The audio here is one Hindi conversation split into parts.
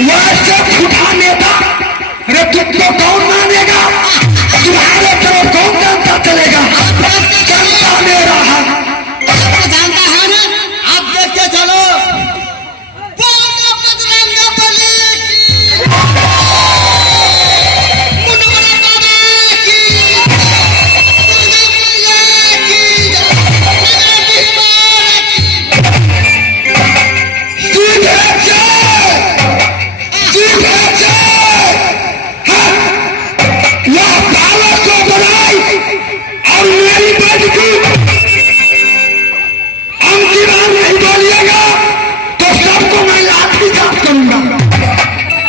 वैसे झूठा नेता, अरे तुमको कौन मानेगा? तुम्हारे तरफ कौन जनता चलेगा? जनता मेरा है। जानता है ना, आप देख के चलो।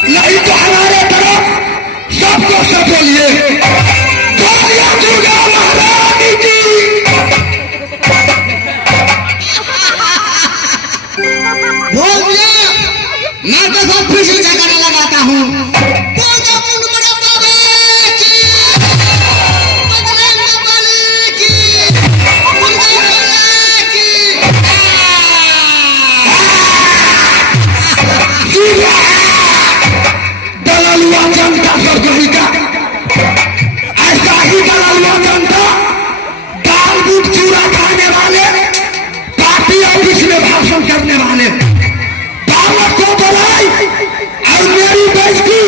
नहीं तो हमारे तरफ सबको सब बोलिए, दुर्गा महारानी की। बोल दिया, मैं तो सब खुशी जगह लगाता हूँ। दलालुआ जनता सब कहीं का ऐसा ही दलालुआ जनता, दाल दूध चूड़ा खाने वाले, पार्टी ऑफिस में भाषण करने वाले, बालक को बुलाई और मेरी बेइज्जती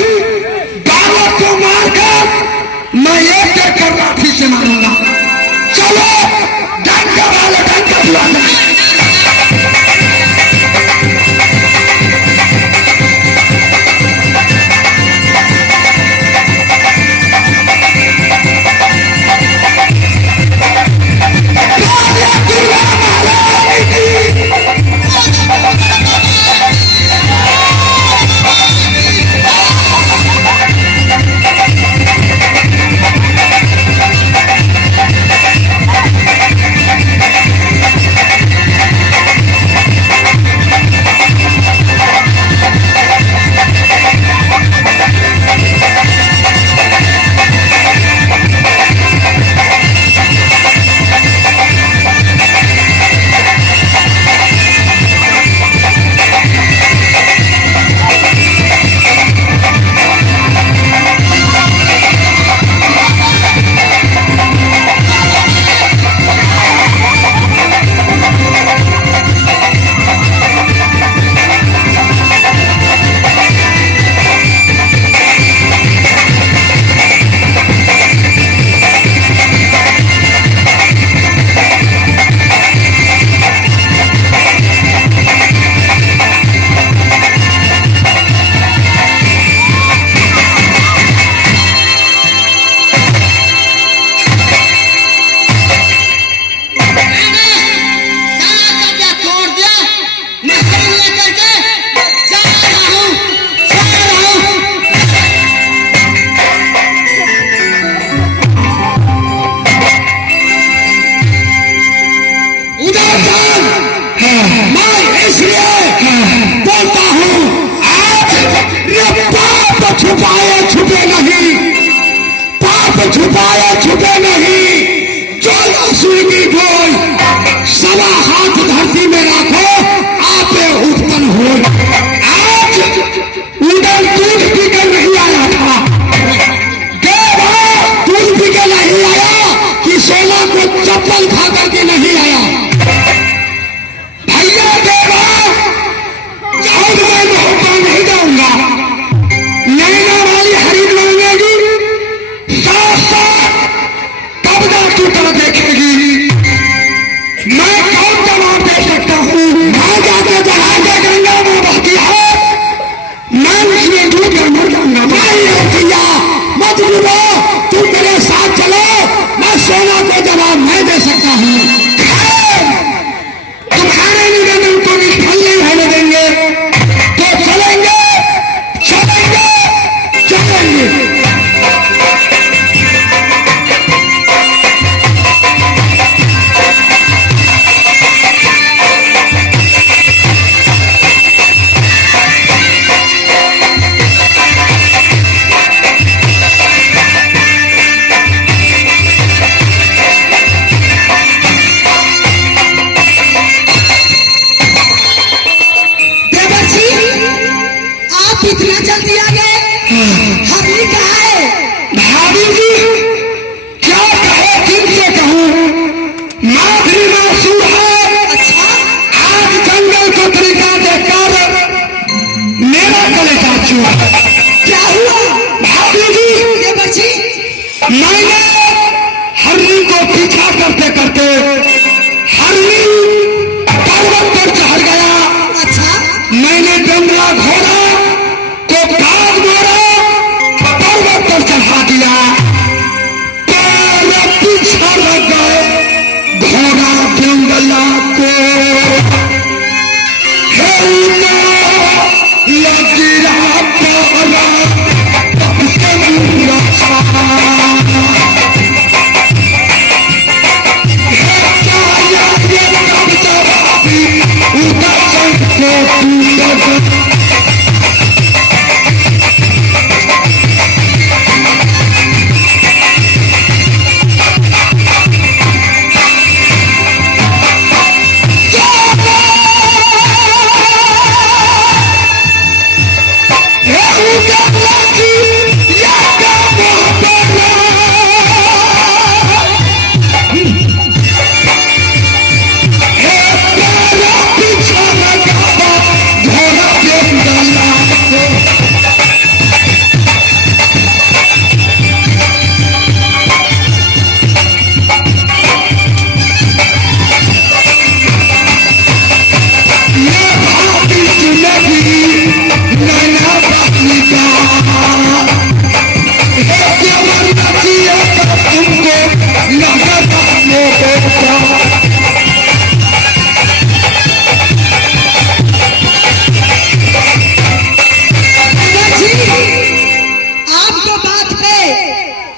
हरनी कहाँ है? भाभी जी क्या कहे, किनसे कहूँ, माधुरी मासूर है। अच्छा, आज जंगल को तरीका देखकर मेरा कलेजा चुआ। क्या हुआ? भाभी जी देवर जी, मैंने हरनी को पीछा करते करते हरनी पर्वत पर चढ़ गया। अच्छा, मैंने डंडा घोड़ा को काट मारा, पर्वत पर चढ़ा दिया। पैर पीछा लग गए, घोड़ा जंगला को हेलना या गिरा पारा, तब से मुड़ा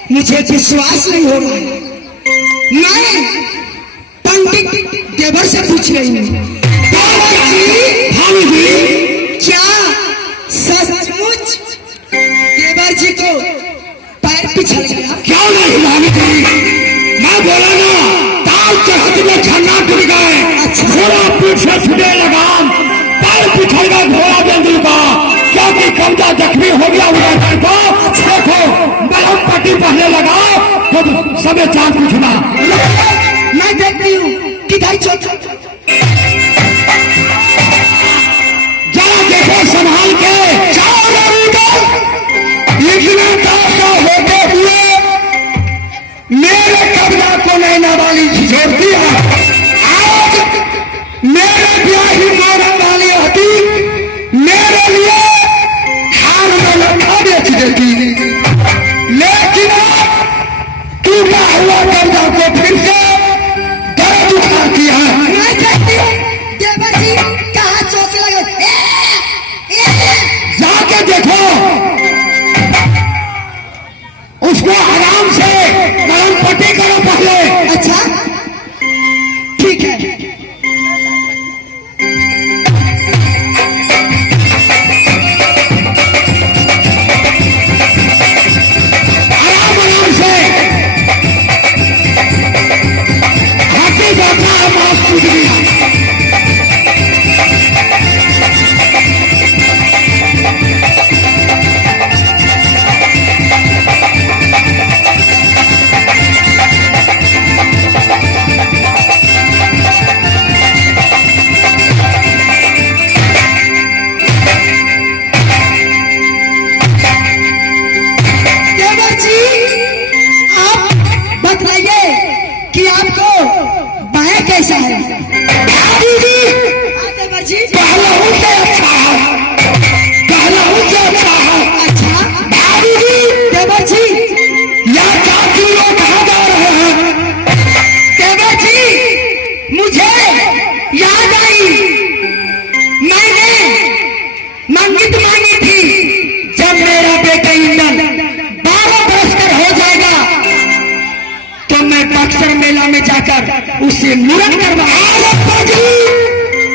मुझे विश्वास नहीं हो रहा है। मैं पंडित देवर से पूछ रही हूँ, देवर जी, भाभी जी क्या सचमुच देवर जी को पैर पिछड़ गया? क्यों नहीं भाभी जी, मैं बोला ना, ताल चढ़त में छन्ना टूट गए। अच्छा। घोड़ा पीछे छुटे लगाम, पैर पिछड़ गया घोड़ा जंगल का, क्योंकि कब्जा जख्मी हो गया उधर को। देखो मलहम पट्टी पहने लगा तो सबे चांद पूछना। मैं देखती हूँ किधर चोट। जरा देखो संभाल के, जाओ उधर। इतना दासा होते हुए मेरे कब्जा को नैना वाली झिझोड़ दिया। आज मेरे ब्याही मारने वाली होती मेरे लिए हार में लखा बेच देती, लेकिन टूटा हुआ कब्जा को फिर से दर्द उठाती है। मैं देखती हूँ देवर जी कहाँ चोट लगे। जाके देखो, उसको आराम से मलहम पट्टी करो पहले। अच्छा, ठीक है। आराम से हाथी जाता है, मांस टूट गया। देवर जी, आप बताइए कि आपको बाया कैसा है? भाभी जी देवर जी, पहलू से अच्छा है, पहलू से अच्छा है। अच्छा भाभी जी देवर जी, या काफी लोग कहा जा रहे हैं। देवर जी, मुझे याद आई, मैंने मंगित मांगी थी। जब मेरा बेटा इंदल 12 बरस कर हो जाएगा तो मैं बक्सर मेला में जाकर उसे मुरन करवाऊंगा।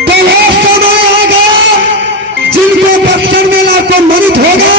तो वो समय आएगा जिनको बक्सर मेला को मनित होगा,